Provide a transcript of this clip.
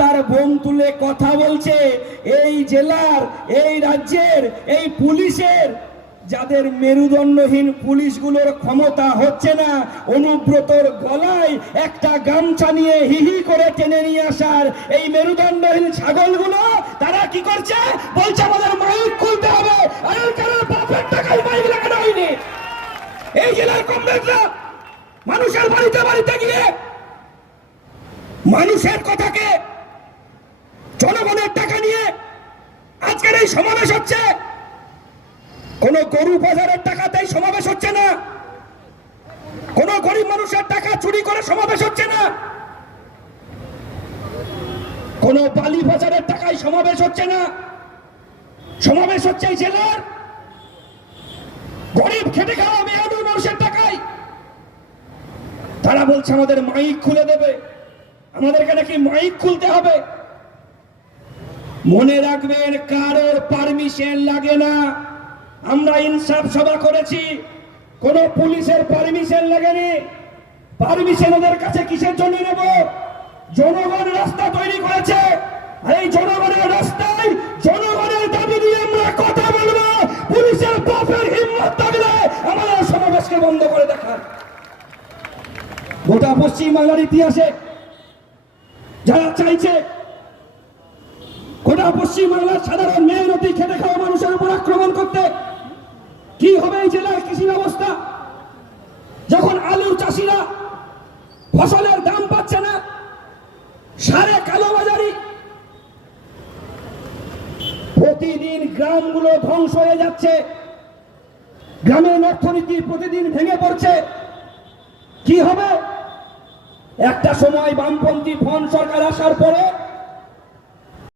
তার বোম তুলে কথা বলছে এই জেলার, এই রাজ্যের, এই পুলিশের যাদের মেরুদণ্ডহীন পুলিশগুলোর ক্ষমতা হচ্ছে না অনুব্রতর গলায় একটা গামছা নিয়ে হিহি করে টেনে নিয়ে আসার এই মেরুদণ্ডহীন ছাগলগুলো তারা কি করছে? বলছে আমাদের মাইক খুলতে হবে। আরে কারণ বাপের টাকায় মাইক লাগানো হয়নি। এই জেলার কমরেডরা মানুষের বাড়িতে বাড়িতে গিয়ে মানুষের কথাকে, জনগণের টাকা নিয়ে আজকের এই সমাবেশ হচ্ছে। কোন গরু বাজারের টাকাতেই সমাবেশ হচ্ছে না, কোন গরিব মানুষের টাকা চুরি করে সমাবেশ হচ্ছে না, কোন বালি বাজারের টাকায় সমাবেশ হচ্ছে না। সমাবেশ হচ্ছে এই জেলার গরিব খেটে খাওয়া মেহনতি মানুষের টাকায়। তারা বলছে আমাদের মাইক খুলে দেবে, আমাদেরকে নাকি মাইক খুলতে হবে। মনে রাখবেন, কারোর পারমিশন লাগে না। আমরা ইনসাফ সভা করেছি, কোন পুলিশের পারমিশন লাগেনি। পারমিশন ওদের কাছে কিসের জন্য নেব? জনগণ রাস্তা তৈরি করেছে, আর এই জনগণের রাস্তায় জনগণের দাবি নিয়ে আমরা কথা বলবো। পুলিশের বাপের হিম্মত থাকলে আমাদের সমাবেশকে বন্ধ করে দেখান। গোটা পশ্চিমবাংলার ইতিহাসে যারা চাইছে গোটা পশ্চিমবাংলার সাধারণ মেহনতি খেটে খাওয়া মানুষের উপর আক্রমণ করতে, কি হবে এই জেলার কৃষি ব্যবস্থা? যখন আলুর চাষিরা ফসলের দাম পাচ্ছে না, সারে কালোবাজারি, প্রতিদিন গ্রামগুলো ধ্বংস হয়ে যাচ্ছে, গ্রামের অর্থনীতি প্রতিদিন ভেঙে পড়ছে, কি হবে? একটা সময় বামপন্থী ফ্রন্ট সরকার আসার পরে